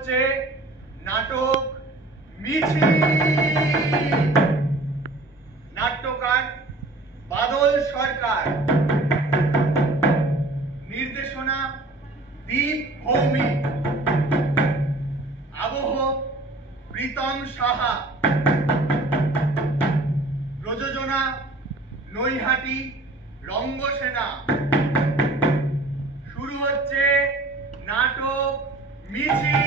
হচ্ছে নাটক মিছিল। নাট্যকার বাদল সরকার, নির্দেশনা দীপ ভৌমিক, আবহ প্রীতম সাহা, প্রযোজনা নৈহাটি রঙ্গসেনা। শুরু হচ্ছে নাটক মিছিল।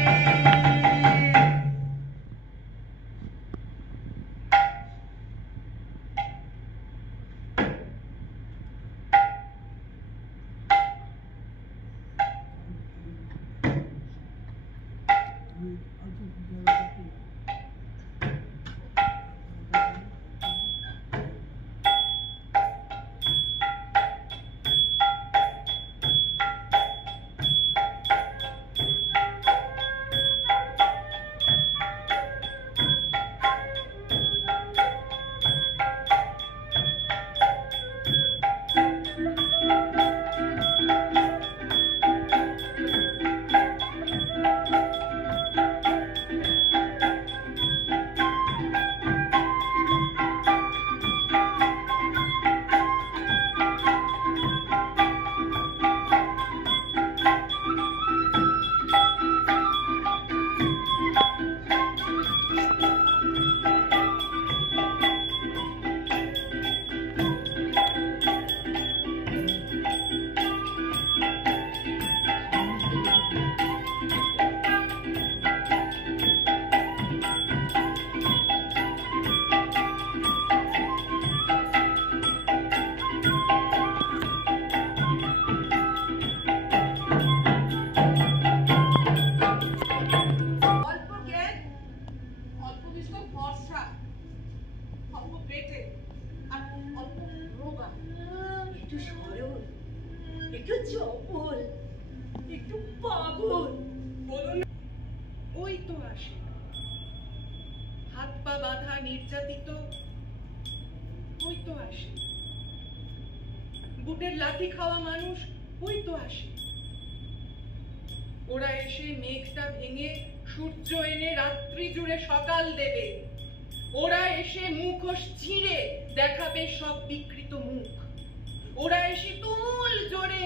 ওই তো আসে, হাত পা বাঁধা নির্যাতিত, ওই তো আসে, বুটের লাথি খাওয়া মানুষ, ওই তো আসে। ওরা এসে মেঘটা ভেঙে সূর্য এনে রাত্রি জুড়ে সকাল দেবে। ওরা এসে মুখোশ ছিঁড়ে দেখাবে সব বিকৃত মুখ। ওরা এসে তুমুল জোরে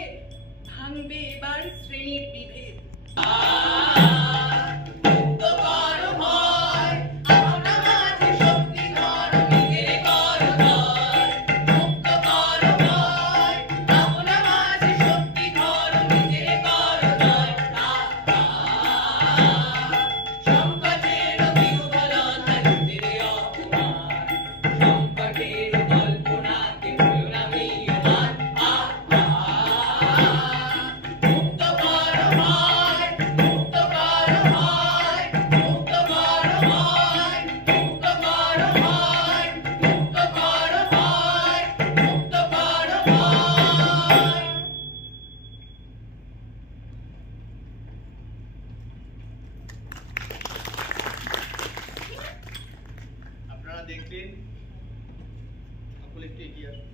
ভাঙবে এবার শ্রেণীর বিভেদ। দেখবেন সকলে একটু এগিয়ে আসুন।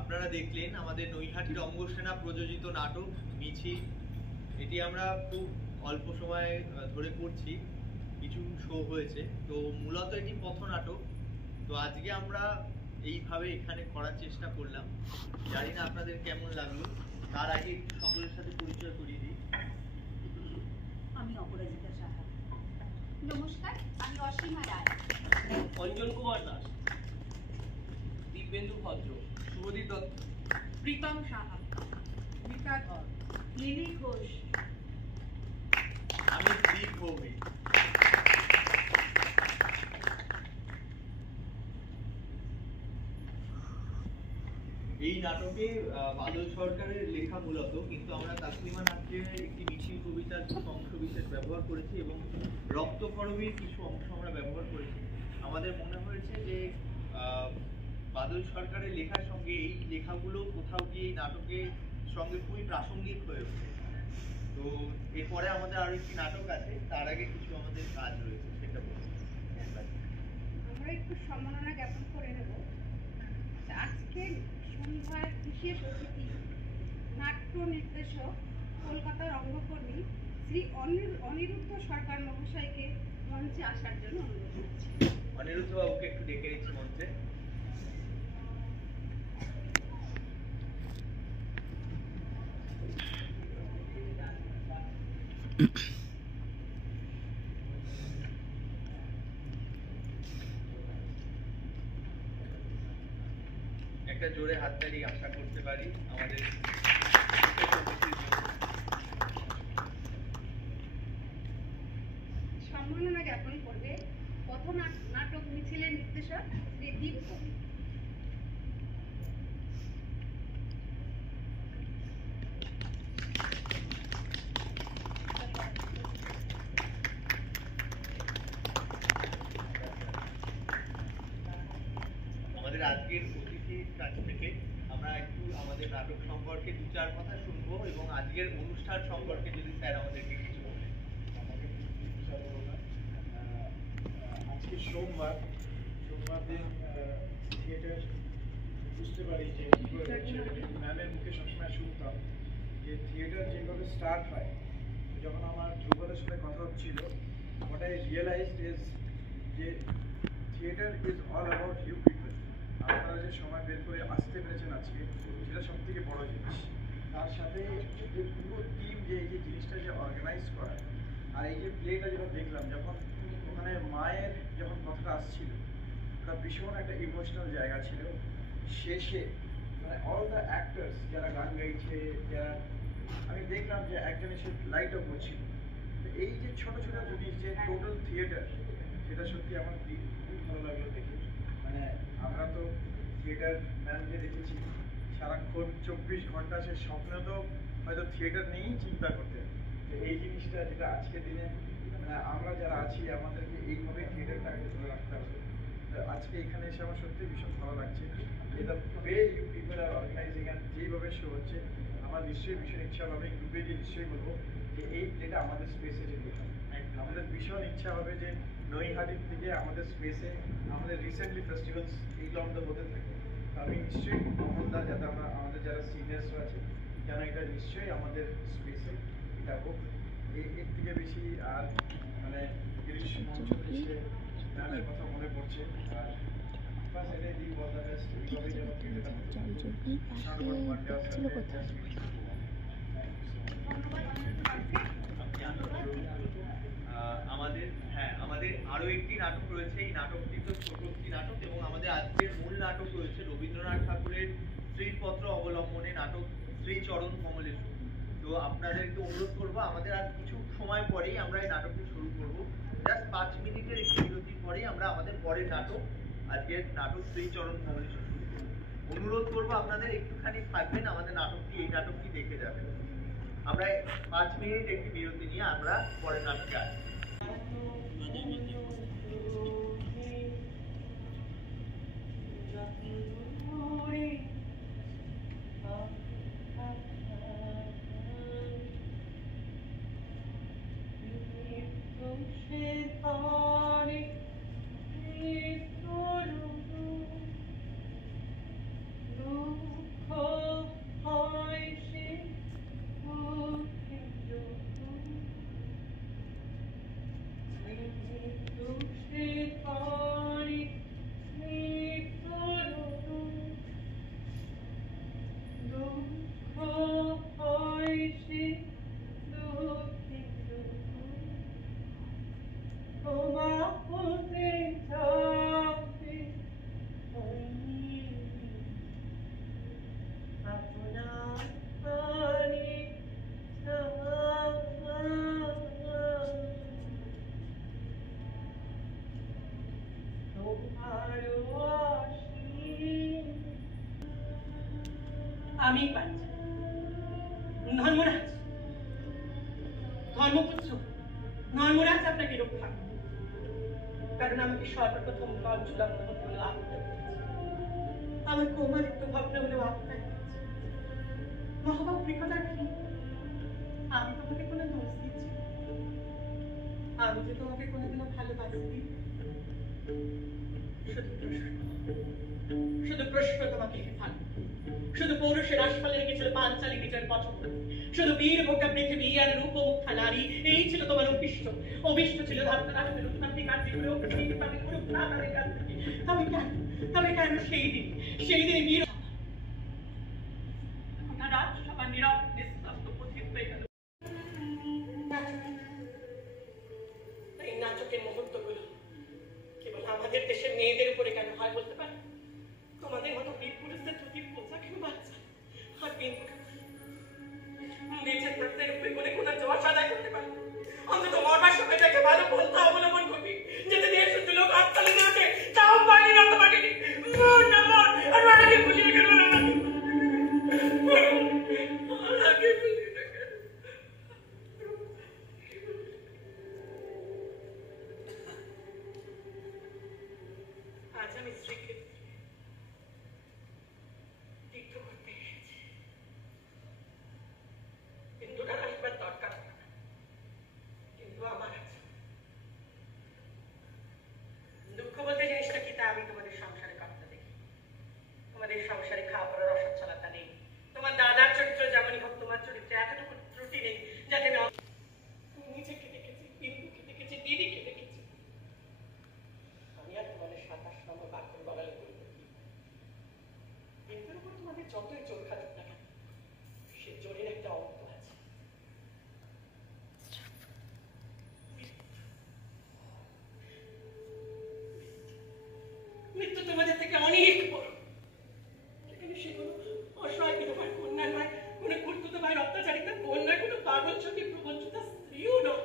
আপনারা দেখলেন আমাদের নৈহাটি রঙ্গসেনা প্রযোজিত নাটক মিছিল। এটি আমরা খুব অল্প সময় ধরে করছি, কিছু শো হয়েছে, তো মূলত এটি পথনাটক। তো আজকে আমরা এইভাবে এখানে করার চেষ্টা করলাম, জানি না আপনাদের কেমন লাগলো। তার আগে একটু সকলের সাথে পরিচয় করিয়ে দিই। আমি অপরাজিতা সাহা। নমস্কার, আমি অসীমা রায়। অঞ্জন কুমার দাস, দিব্যেন্দু ভদ্র, শুভদীপ দত্ত, প্রীতম সাহা, মিতা ধর, লিলি ঘোষ, আমি দীপ ভৌমিক। এই নাটকে বাদল সরকারের লেখা মূলত, কিন্তু আমরা তাসলিমা নাট্যের একটি মিছিল কবিতার কিছু অংশ বিশেষ ব্যবহার করেছি এবং রক্তকরবীর কিছু অংশ আমরা ব্যবহার করেছি। আমাদের মনে হয়েছে যে বাদল সরকারের লেখার সঙ্গে এই লেখাগুলো কোথাও গিয়ে এই নাটকের সঙ্গে খুবই প্রাসঙ্গিক হয়ে ওঠে। তো এরপরে আমাদের আরো একটি নাটক আছে, তার আগে কিছু আমাদের কাজ রয়েছে, সেটা বলবো। আমরা একটু সম্মাননা জ্ঞাপন করে নেব। আজকে সন্ধ্যার বিশেষ অতিথি নাট্য নির্দেশক কলকাতার রঙ্গকর্মী শ্রী অনিরুদ্ধ সরকার মহাশয়কে মঞ্চে আসার জন্য অনুরোধ করছি। অনিরুদ্ধ বাবুকে একটু ডেকে নিচ্ছি মঞ্চে। একটা জোরে হাততালি আশা করতে পারি আমাদের সম্মাননা জ্ঞাপন করবে পথ নাটক মিছিলের নির্দেশক শ্রী দীপ কবি। আমাদের আজকের অতিথির কাছ থেকে আমরা একটু আমাদের নাটক সম্পর্কে দু চার কথা শুনবো এবং আজকের অনুষ্ঠান সম্পর্কে যদি স্যার আমাদেরকে কিছু বলেন। আজকে সোমবার দিন থিয়েটার বুঝতে পারি যে ম্যামের মুখে সবসময় শুনতাম যে থিয়েটার যেভাবে স্টার্ট হয়। যখন আমার ধ্রুবদের সাথে কথা হচ্ছিল, what I realized is যে theatre is all about you people. আপনারা যে সময় বের করে আসতে পেরেছেন আজকে, সেটা সব থেকে বড় জিনিস। তার সাথে যে পুরো টিম যে এই যে জিনিসটা যে অর্গানাইজ করা, আর এই যে প্লেটা যেটা দেখলাম, যখন ওখানে মায়ের যখন কথাটা আসছিল, ওটা ভীষণ একটা ইমোশনাল জায়গা ছিল। শেষে মানে অল দ্য অ্যাক্টার্স যারা গান গাইছে, যারা আমি দেখলাম যে একজন এসে লাইট অফ করছিল। এই যে ছোট ছোট জিনিস যে টোটাল থিয়েটার, সেটা সত্যি আমার খুব ভালো লাগলো দেখে। মানে আমরা তো থিয়েটার ম্যানকে দেখেছি সারাক্ষণ 24 ঘন্টা, সে স্বপ্নে তো হয়তো থিয়েটার নিয়েই চিন্তা করতেন। তো এই জিনিসটা যেটা আজকের দিনে মানে আমরা যারা আছি, আমাদেরকে এইভাবে থিয়েটারটাকে ধরে রাখতে হবে। তো আজকে এখানে এসে আমার সত্যি ভীষণ ভালো লাগছে। এটা way you people are organizing, আর যেইভাবে শো হচ্ছে, আমার নিশ্চয়ই ভীষণ ইচ্ছা হবে, গ্রুপে যে নিশ্চয়ই বলবো যে এই প্লেটা আমাদের স্পেসে যেতে হবে। আমাদের ভীষণ ইচ্ছা হবে যে নৈহাটির থেকে আমাদের স্পেসে আমাদের রিসেন্টলি ফেস্টিভ্যালস এইগুলো আমাদের হতে থাকে। আমি নিশ্চয়ই মোহনদা, যাতে আমরা আমাদের যারা সিনিয়র্সরা আছে, যেন এটা নিশ্চয়ই আমাদের স্পেসে এটা হোক। এর থেকে বেশি আর মানে গিরিশ মঞ্চ এসে ম্যামের কথা মনে পড়ছে। আর বাস এটাই দিই, অল দ্য বেস্ট। এইভাবেই যেন থিয়েটারটা হতে আমাদের আরো একটি নাটক রয়েছে। এই নাটকটি তো ছোট একটি নাটক এবং আমাদের আজকের মূল নাটক রয়েছে রবীন্দ্রনাথ ঠাকুরের স্ত্রীপত্র অবলম্বনে নাটক শ্রীচরণ কমলেশু। তো আপনাদেরকে অনুরোধ করবো, আমাদের আর কিছু সময় পরেই আমরা এই নাটকটি শুরু করব। জাস্ট 5 মিনিটের একটি বিরতির পরেই আমরা আমাদের পরের নাটক, আজকের নাটক শ্রীচরণ কমলেশু শুরু করব। অনুরোধ করবো আপনাদের একটুখানি থাকবেন, আমাদের নাটকটি, এই নাটকটি দেখে যাবেন। আমরা 5 মিনিট একটি বিরতি নিয়ে আমরা পরের নাটকে আসি। আমি পারি ধর্মরাজ, ধর্মপুত্র ধর্মরাজ আপনাকে রক্ষা, কারণ আমাকে সর্বপ্রথম কাল চূড়ান্ত হতে হলো আমার কৌমারিত্ব ভাবনা হলো আপনার মহাবাব কৃপণা কি? আমি তোমাকে কোনো দোষ দিচ্ছি? আমি যে তোমাকে কোনোদিনও ভালোবাসি? শুধু প্রশ্ন তোমাকে থাক, শুধু পৌরুষের আশপালে রেখেছিল পাঞ্চালী বিজয়ের পছন্দ, শুধু বীর ভোগা পৃথিবী আর রূপমুখা নারী, এই ছিল তোমার অভিষ্ট। অভিষ্ট ছিল ধর্মরাষ্ট্রের উৎপত্তি কার্যগুলো তবে কেন সেই দিন বীর রাত সবার নীরব নিস্তব্ধ পথিত হয়ে গেল। এই নাটকের মুহূর্তগুলো কেবল আমাদের দেশের মেয়েদের উপরে কেন হয় বলতে পারে? তোমাদের মতো বীর পুরুষদের ধুতির পোশাক কেন বাচ্চা আর বেঁচে থাকতে উপরে করে কোনো জোয়ার আদায় করতে পারে? অন্তত মরবার সময়টাকে ভালো পন্থা অবলম্বন করবি, যেতে দিয়ে শুধু লোক হাততালি দেওয়াকে তাও পারিনি না তোমাকে মর না মর আর মারাকে বুঝিয়ে কেন আজ আমি স্ত্রীকে তীর্থ করতে এসেছি। হিন্দুরা আসবার দরকার, কিন্তু আমার আছে। দুঃখ বলতে জিনিসটা কি তা আমি তোমাদের সংসারে কাটতে দেখি। তোমাদের সংসারে খাওয়া পড়ার অসচ্ছলতা নেই। তোমার দাদার চরিত্র যেমনই হোক, তোমার চরিত্রে এতটুকু ত্রুটি নেই যাতে আমি নিজেকে দেখেছি, বিন্দুকে দেখেছি, দিদিকে দেখেছি। আমি আর তোমাদের 27 নম্বর বাক্যর বগালে করি বিন্দুর উপর তোমাদের যতই জোর খাতুক না কেন, সে জোরের একটা অন্ত আছে। মৃত্যু তোমাদের থেকে অনেক বড়। সেখানে সে কোনো অসহায় বিধবার কন্যা নয়, কোনো কুর্তুত ভাইয়ের অত্যাচারিতা কন্যা, কোনো পাগল চোখে প্রবঞ্চিত স্ত্রীও নয়।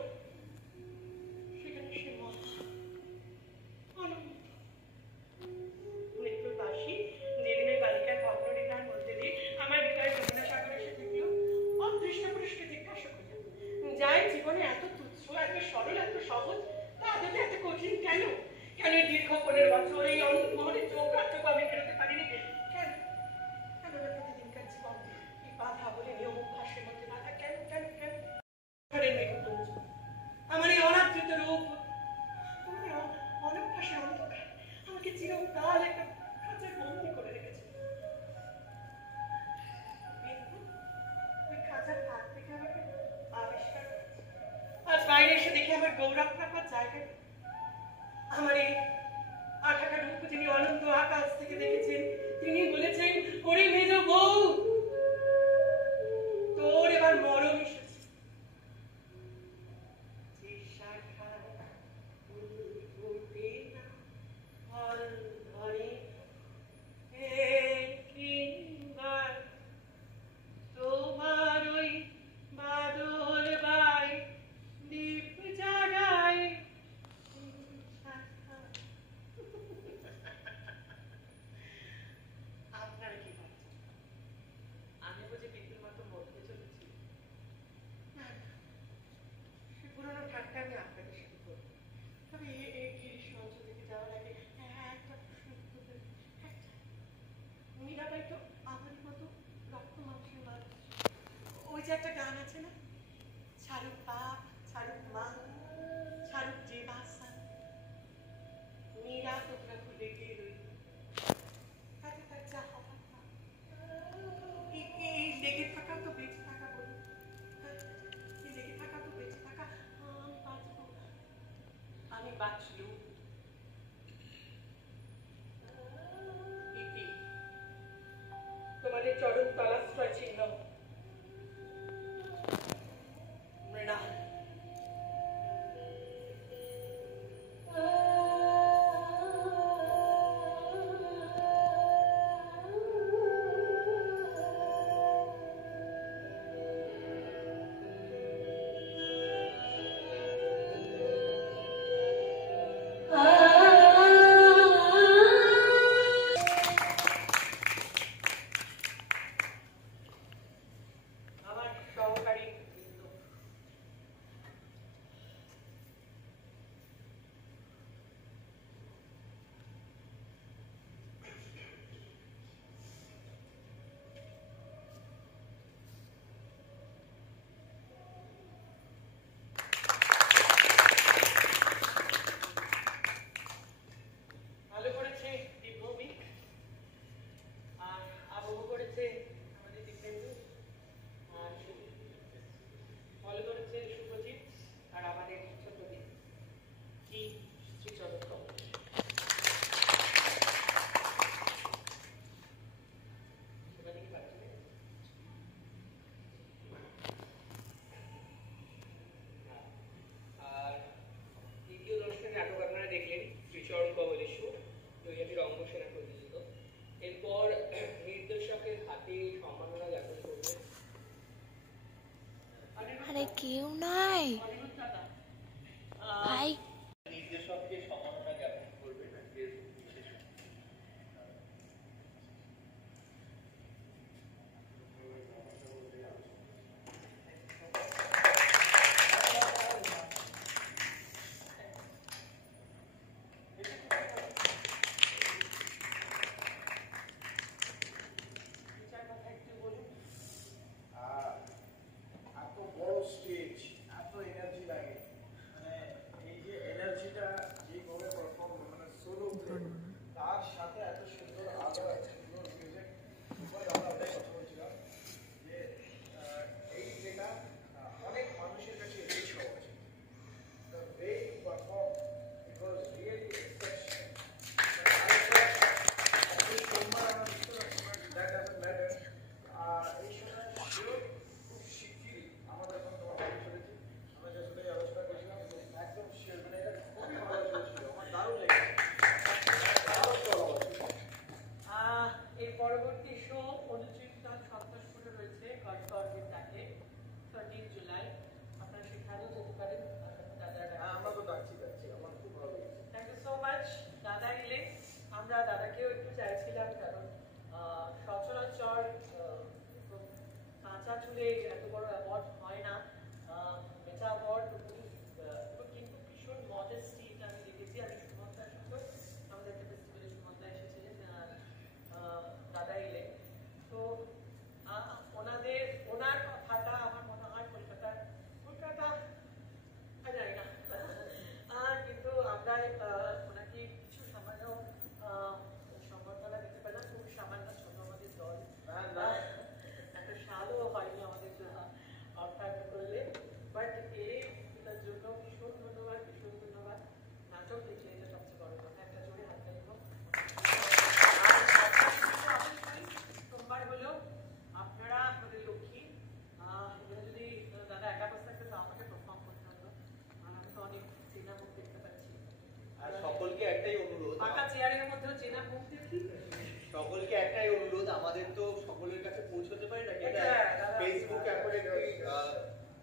সেখানে সে মৃত্যুর বাসী নির্মীর বালিকার ভগ্নরেখার মধ্যে দিয়ে আমার হৃদয় যমুনা সাগরে এসে দেখল অদৃষ্ট পুরুষকে জিজ্ঞাসা করল, যাই জীবনে এত তুচ্ছ, এত সরল, এত সহজ, তা আদতে এত কঠিন কেন? কেন দীর্ঘ 15 বছর এই অন্তমহলে চোখ রাখতে আমি বেরোতে পারিনি? কেন কেন প্রতিদিনকার জীবন এই বাধা বলে নিয়ম অভ্যাসের মধ্যে বাধা কেন কেন কেন? আমার এই অনাদৃত রূপ, তোমাদের অনভ্যাসের অন্ধকার আমাকে চিরকাল একটা খাঁচায় বন্দি করে রেখেছে। ওই খাঁচার ভাগ থেকে আমাকে আবিষ্কার করেছে। আজ বাইরে এসে দেখি আমার গৌরব থাকবার জায়গা। আমার এই আঠাকা রূপ যিনি অনন্ত আকাশ থেকে দেখেছেন, তিনি বলেছেন, ওরে মেজ বউ, তোর এবার মরণ এসেছে। তোমার ওই বাদল বাই দীপ জাগায়। আপনারা কি ভাবছেন? আমি বুঝি বিদ্যুর মতো মরতে চলেছি? সে পুরোনো ঠাট্টা আমি আপনাদের সাথে করব। তবে এই গিরিশ মঞ্চ থেকে যাওয়ার আগে একটা প্রশ্ন করতে, মীরাবাই তো আমারই মতো রক্ত মাংসের মানুষ। ওই যে একটা গান আছে না, ছাড়ুক বাপ, ছাড়ুক মা, ছাড়ুক যে বাসা, মীরা তোমরা ভুলে গিয়ে রইল, তাতে তার যা হবার তা। এই লেগে থাকা তো বেঁচে থাকা বলি, এই লেগে থাকা তো বেঁচে থাকা। আমি বাঁচবো, আমি বাঁচলুম। তোমাদের চরণ তলাশ্রয় চিহ্ন মৃণাল। কেউ নাই ভাই। নির্দেশককে সম্মাননা জ্ঞাপন করবেন আজকের বিশেষ এত বড় স্টেজ, এত এনার্জি লাগে, মানে এই যে এনার্জিটা যেভাবে পারফর্ম মানে সোলো তার সাথে এত সুন্দর আলো, এত সুন্দর মিউজিক, আমরা ওটাই কথা বলছিলাম যে এই যেটা অনেক মানুষের কাছে রিচ হওয়া উচিত। The way you perform, it was really exceptional. সোমবার আমরা বুঝতে পারছি, but that doesn't matter. এই সময় শিওর খুব শিগগিরই আমরা যখন তোমার বাড়ি চলেছি, আমরা যখন এই আলোচনা করেছিলাম, একদম শিওর, মানে এটা খুবই ভালো চলছিল, আমার দারুণ লেগেছে, দারুণ ভালো ছিল। এর পরবর্তী শো অনুচিন্তার সন্ত্রাসপুরে রয়েছে গডগর্বের ডাকে 13 জুলাই। আপনারা সেখানেও যেতে পারেন। হ্যাঁ, আমরা তো ডাকছি, আমার খুব ভালো লেগেছে। Thank you so much. দাদা এলে আমরা দাদাকেও একটু চাইছিলাম, কারণ সচরাচর কাঁচা চুলে এত বড় অ্যাওয়ার্ড হয় না। মেটা অ্যাওয়ার্ড কিন্তু ভীষণ মডেস্টি, এটা আমি দেখেছি। আমি সুমন্তার সঙ্গে আমাদের একটা ফেস্টিভ্যালে সুমন্তা এসেছিলেন দাদা এলে, তো ওনার কথাটা আমার মনে হয় কলকাতা জানি না, কিন্তু আমরা ওনাকে কিছু সামান্য সম্বর্ধনা দিতে পারলাম। খুব সামান্য ছোট আমাদের দল, একটা সালও হয়নি আমাদের অর্থাৎ করলে, বাট এটার জন্য ভীষণ ধন্যবাদ, ভীষণ ধন্যবাদ। নাটক দেখলে এটা সবচেয়ে বড় কথা, একটা জোরে হাত তালি হোক। সোমবার হলো আপনারা আমাদের লক্ষ্মী। এখানে যদি দাদা একা বসে থাকতে, তো আমাকে পারফর্ম করতে হতো, আর আমি তো অনেক চেনা মুখ দেখতে পাচ্ছি। আর সকলকে একটাই অনুরোধ, ফাঁকা চেয়ারের মধ্যেও চেনা মুখ দেখি। সকলকে একটাই অনুরোধ, আমাদের তো সকলের কাছে পৌঁছতে পারি না, এটা দাদা, ফেসবুক এখন একটি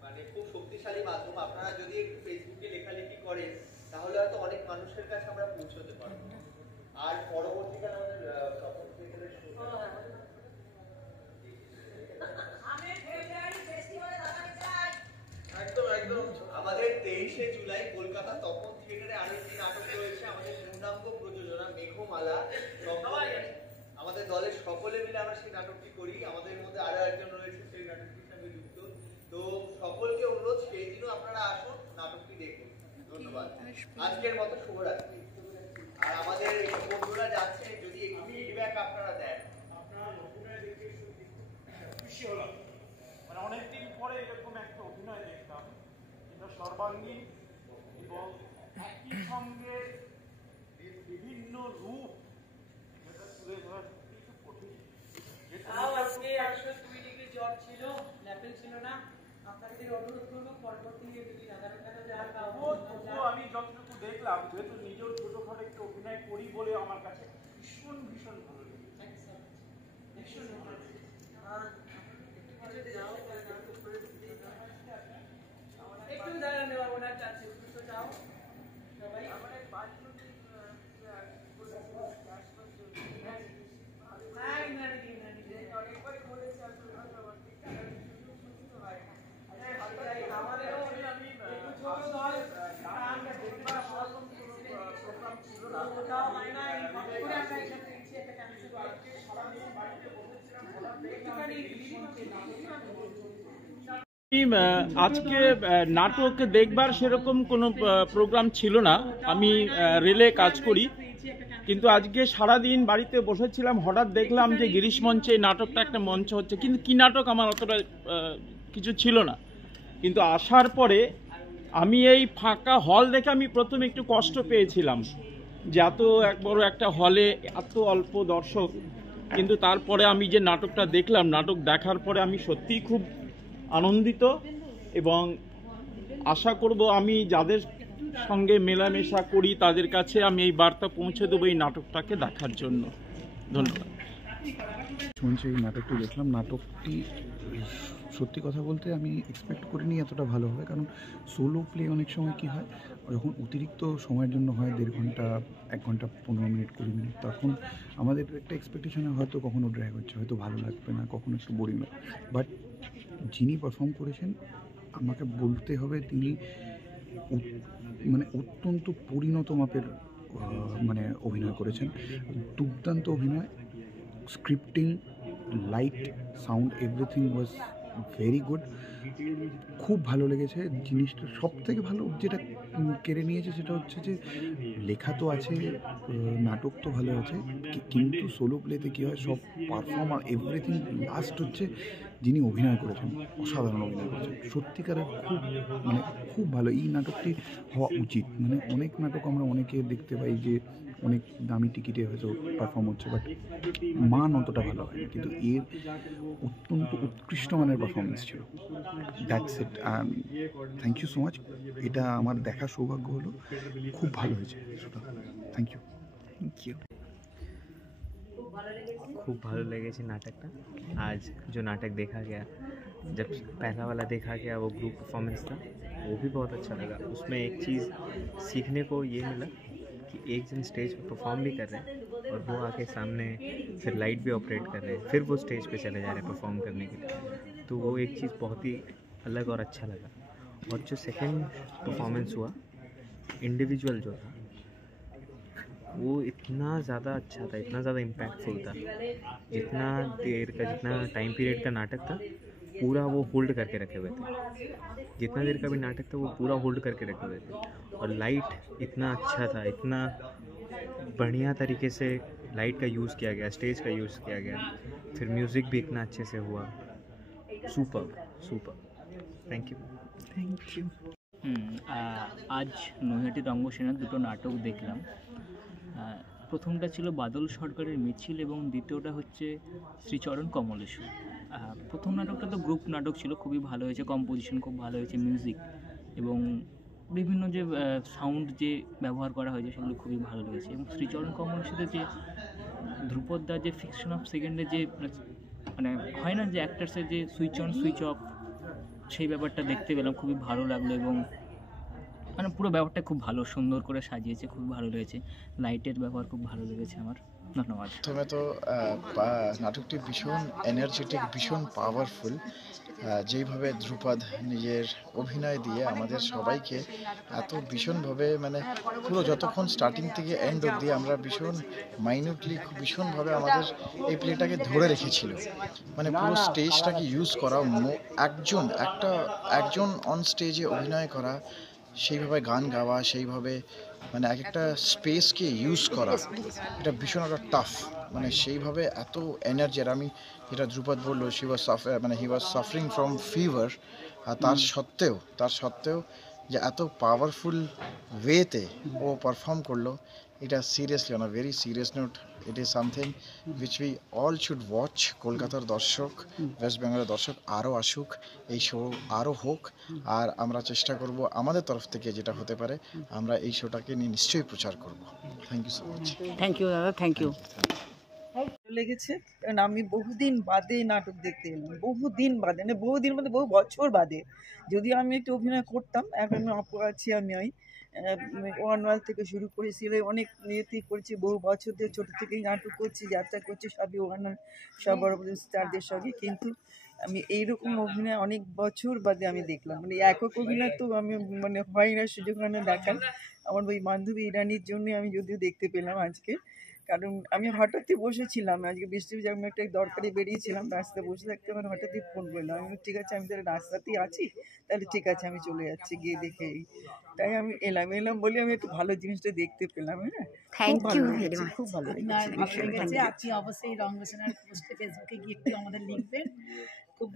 মানে খুব শক্তিশালী মাধ্যম। আপনারা যদি একটু ফেসবুকে লেখালেখি করেন তাহলে হয়তো অনেক মানুষের কাছে আমরা পৌঁছতে পারবো। আর পরবর্তীকালে আমাদের তপন থিয়েটারের show একদম একদম আমাদের 23শে জুলাই কলকাতা তপন থিয়েটারে আরেকটি নাটক রয়েছে, আমাদের পূর্ণাঙ্গ প্রযোজনা মেঘমালা। আমাদের দলের সকলে মিলে আমরা সেই নাটকটি করি, আমাদের মধ্যে আরো একজন রয়েছে সেই নাটকটির সঙ্গে যুক্ত। তো সকলকে অনুরোধ, সেই দিনও আপনারা আসুন, নাটকটি দেখুন। ধন্যবাদ, আজকের মতো শুভরাত্রি। আর আমাদের বন্ধুরা যাচ্ছে, যদি একটু ফিডব্যাক আপনারা দেন। আপনারা অভিনয় দেখে খুশি হলাম, মানে অনেকদিন পরে এরকম একটা অভিনয় দেখলাম, যেটা সর্বাঙ্গীন এবং একই সঙ্গে বিভিন্ন রূপ, যেটা তুলে ধরা সত্যি খুব কঠিন। আজকে 102 ডিগ্রি জ্বর ছিল, ল্যাপেল ছিল না। আপনাদের অনুরোধ করবো পরবর্তী যদি রাধারকানা যান বা তবুও আমি যতটুকু দেখলাম, যেহেতু নিজেও ছোটখাটো একটু অভিনয় করি বলে আমার কাছে ভীষণ ভীষণ ভালো লেগেছে। ভীষণ ধন্যবাদ। একটু দাঁড়ান, ওনার চাচ্ছে একটু যাও সবাই। আজকে নাটক দেখবার সেরকম কোনো প্রোগ্রাম ছিল না, আমি রেলে কাজ করি, কিন্তু আজকে সারাদিন বাড়িতে বসেছিলাম, হঠাৎ দেখলাম যে গিরিশ মঞ্চে নাটকটা একটা মঞ্চ হচ্ছে, কিন্তু কি নাটক আমার অতটা কিছু ছিল না। কিন্তু আসার পরে আমি এই ফাঁকা হল দেখে আমি প্রথমে একটু কষ্ট পেয়েছিলাম যে এত এক বড় একটা হলে এত অল্প দর্শক, কিন্তু তারপরে আমি যে নাটকটা দেখলাম, নাটক দেখার পরে আমি সত্যিই খুব আনন্দিত এবং আশা করব আমি যাদের সঙ্গে মেলামেশা করি তাদের কাছে আমি এই বার্তা পৌঁছে দেবো এই নাটকটাকে দেখার জন্য। ধন্যবাদ। শুনছি এই নাটকটি দেখলাম, নাটকটি সত্যি কথা বলতে আমি এক্সপেক্ট করিনি এতটা ভালো হবে, কারণ সোলো প্লে অনেক সময় কী হয় যখন অতিরিক্ত সময়ের জন্য হয় 1.5 ঘন্টা 1 ঘন্টা 15 মিনিট 20 মিনিট, তখন আমাদের একটা এক্সপেকটেশনে হয়তো কখনো ড্র্যাগ হচ্ছে, হয়তো ভালো লাগবে না, কখনো একটু বোরিং লাগবে। বাট যিনি পারফর্ম করেছেন আমাকে বলতে হবে তিনি মানে অত্যন্ত পরিণত মাপের মানে অভিনয় করেছেন, দুর্দান্ত অভিনয়, scripting, light, sound, everything was very good. খুব ভালো লেগেছে জিনিসটা। সবথেকে ভালো যেটা কেড়ে নিয়েছে সেটা হচ্ছে যে লেখা তো আছে, নাটক তো ভালো আছে, কিন্তু সোলো প্লেতে কী হয় সব পারফর্মার এভরিথিং, লাস্ট হচ্ছে যিনি অভিনয় করেছেন অসাধারণ অভিনয় করেছেন, সত্যিকারের খুব মানে খুব ভালো। এই নাটকটি হওয়া উচিত। মানে অনেক নাটক আমরা অনেকে দেখতে পাই যে অনেক দামি টিকিটে হয়তো পারফর্ম হচ্ছে, বাট মান অতটা ভালো হয় না, কিন্তু এর অত্যন্ত উৎকৃষ্ট মানের পারফরমেন্স ছিল। That's it, thank you so much. এটা আমার দেখার সৌভাগ্য হলো, খুব ভালো হয়েছে সেটা। Thank you. Thank you. खूब भालो लगे नाटक का। आज जो नाटक देखा गया, जब पहला वाला देखा गया वो ग्रुप परफॉर्मेंस था, वो भी बहुत अच्छा लगा। उसमें एक चीज़ सीखने को ये मिला कि एक जन स्टेज पे परफॉर्म भी कर रहे हैं और वो आके सामने फिर लाइट भी ऑपरेट कर रहे हैं, फिर वो स्टेज पे चले जा रहे हैं परफॉर्म करने के लिए। तो वो एक चीज़ बहुत ही अलग और अच्छा लगा। और जो सेकंड परफॉर्मेंस हुआ, इंडिविजुअल जो था वो इतना ज़्यादा अच्छा था, इतना ज़्यादा इम्पैक्टफुल था। जितना देर का, जितना टाइम पीरियड का नाटक था पूरा वो होल्ड करके रखे हुए थे। जितना देर का भी नाटक था वो पूरा होल्ड करके रखे हुए थे। और लाइट इतना अच्छा था, इतना बढ़िया तरीके से लाइट का यूज़ किया गया, स्टेज का यूज़ किया गया, फिर म्यूज़िक भी इतना अच्छे से हुआ। Super super, thank you. Thank you. আজ নৈহাটির রঙ্গসেনার দুটো নাটক দেখলাম। প্রথমটা ছিল বাদল সরকারের মিছিল এবং দ্বিতীয়টা হচ্ছে শ্রীচরণ কমলেশ্বর। প্রথম নাটকটা তো গ্রুপ নাটক ছিল, খুবই ভালো হয়েছে, কম্পোজিশন খুব ভালো হয়েছে, মিউজিক এবং বিভিন্ন যে সাউন্ড যে ব্যবহার করা হয়েছে সেগুলো খুবই ভালো লেগেছে। এবং শ্রীচরণ কমলেশ্বরের যে ধ্রুপদদার যে ফিকশন অফ সেকেন্ডে যে মানে হয় না যে অ্যাক্টার্সের যে সুইচ অন সুইচ অফ, সেই ব্যাপারটা দেখতে পেলাম, খুবই ভালো লাগলো। এবং মানে পুরো ব্যাপারটা খুব ভালো, সুন্দর করে সাজিয়েছে, খুব ভালো লেগেছে। লাইটের ব্যবহার খুব ভালো লেগেছে আমার। ধন্যবাদ। প্রথমে তো নাটকটি ভীষণ এনার্জেটিক, ভীষণ পাওয়ারফুল। যেইভাবে ধ্রুপদ নিজের অভিনয় দিয়ে আমাদের সবাইকে এত ভীষণভাবে মানে পুরো যতক্ষণ স্টার্টিং থেকে এন্ড অবধি আমরা ভীষণ মাইনিউটলি ভীষণভাবে আমাদের এই প্লেটাকে ধরে রেখেছিল। মানে পুরো স্টেজটাকে ইউজ করা, একজন অন স্টেজে অভিনয় করা, সেইভাবে গান গাওয়া, সেইভাবে মানে এক একটা স্পেসকে ইউজ করা, এটা ভীষণ একটা টাফ। মানে সেইভাবে এত এনার্জি, আর আমি যেটা ধ্রুপদ বললো হি ওয়াজ সাফারিং ফ্রম ফিভার, আর তার সত্ত্বেও যে এত পাওয়ারফুল ওয়েতে ও পারফর্ম করলো, এটা seriously on a very serious note it is something which we all should watch. কলকাতার দর্শক, ওয়েস্ট বেঙ্গলের দর্শক আরও আসুক, এই শো আরও হোক, আর আমরা চেষ্টা করব আমাদের তরফ থেকে যেটা হতে পারে আমরা এই শোটাকে নিয়ে নিশ্চয়ই প্রচার করব। Thank you so much. Thank you দাদা, থ্যাংক ইউ। লেগেছে, কারণ আমি বহুদিন বাদে নাটক দেখতে এলাম, বহুদিন বাদে, মানে বহুদিন বাদে বহু বছর বাদে। যদিও আমি একটু অভিনয় করতাম, এখন আমি আছি, আমি ওই ওয়ান থেকে শুরু করে সিলে অনেক ইয়েতেই করেছি, বহু বছর ধরে ছোটো থেকেই নাটক করছি, যাত্রা করছি, সবই ওয়ান সব বড় বড় স্টারদের সঙ্গে। কিন্তু আমি এইরকম অভিনয় অনেক বছর বাদে আমি দেখলাম, মানে একক অভিনয় তো আমি মানে হয় না, সুযোগ হয় না দেখার। আমার ওই বান্ধবী ইরানির জন্য আমি যদিও দেখতে পেলাম আজকে, কারণ আমি হঠাৎই বসেছিলাম আজকে বৃষ্টির, আমি একটা দরকারে বেরিয়েছিলাম, রাস্তায় বসে থাকতে আমার হঠাৎই ফোন করলাম। আমি ঠিক আছে, আমি তাহলে রাস্তাতেই আছি, তাহলে ঠিক আছে আমি চলে যাচ্ছি, গিয়ে দেখে। তাই আমি এলাম বলে আমি একটু ভালো জিনিসটা দেখতে পেলাম। হ্যাঁ, থ্যাংক ইউ ভেরি মাচ। খুব ভালো লেগেছে। আপনি অবশ্যই রঙ্গসেনার পোস্টে ফেসবুকে গিয়ে একটু আমাদের লিখবেন। খুব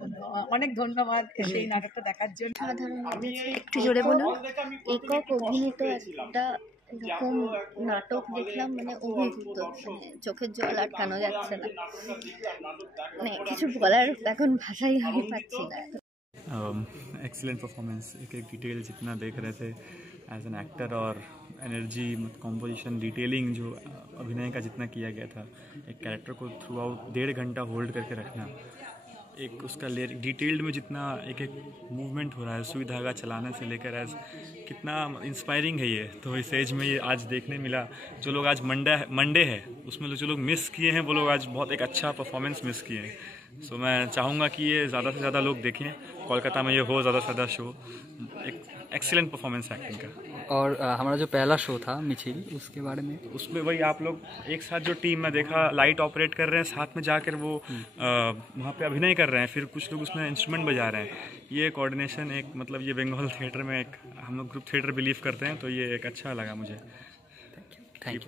অনেক ধন্যবাদ সেই নাটকটা দেখার জন্য। সাধারণ একটু জোরে বলুন। একক অভিনীত একটা এরকম নাটক দেখলাম, মানে অভিভূত, মানে চোখের জল আটকানো যাচ্ছে না, মানে কিছু বলার এখন ভাষাই আমি পাচ্ছি না। एक्सीलेंट परफॉर्मेंस, एक एक डिटेल जितना देख रहे थे एज एन एक्टर, और एनर्जी, कॉम्पोजिशन, डिटेलिंग जो अभिनय का जितना किया गया था, एक कैरेक्टर को थ्रू आउट 1.5 घंटा होल्ड करके रखना, एक उसका डिटेल्ड में जितना एक एक मूवमेंट हो रहा है, सुई धागा चलाने से लेकर एज कितना इंस्पायरिंग है ये। तो इस एज में ये आज देखने मिला। जो लोग आज मंडे है उसमें जो लोग मिस किए हैं वो लोग आज बहुत एक अच्छा परफॉर्मेंस मिस किए हैं। सो मैं चाहूँगा कि ये ज़्यादा से ज़्यादा लोग देखें, कोलकाता में ये हो ज़्यादा से ज़्यादा शो। एक एक्सीलेंट परफॉर्मेंस एक्टिंग का। और हमारा जो पहला शो था मिचिल, उसके बारे में उसमें वही आप लोग एक साथ जो टीम में देखा लाइट ऑपरेट कर रहे हैं, साथ में जाकर वो वहाँ पे अभिनय कर रहे हैं, फिर कुछ लोग उसमें इंस्ट्रूमेंट बजा रहे हैं। ये कोऑर्डिनेशन एक मतलब ये बंगाल थिएटर में एक हम लोग ग्रुप थिएटर बिलीव करते हैं, तो ये एक अच्छा लगा मुझे। Thank you.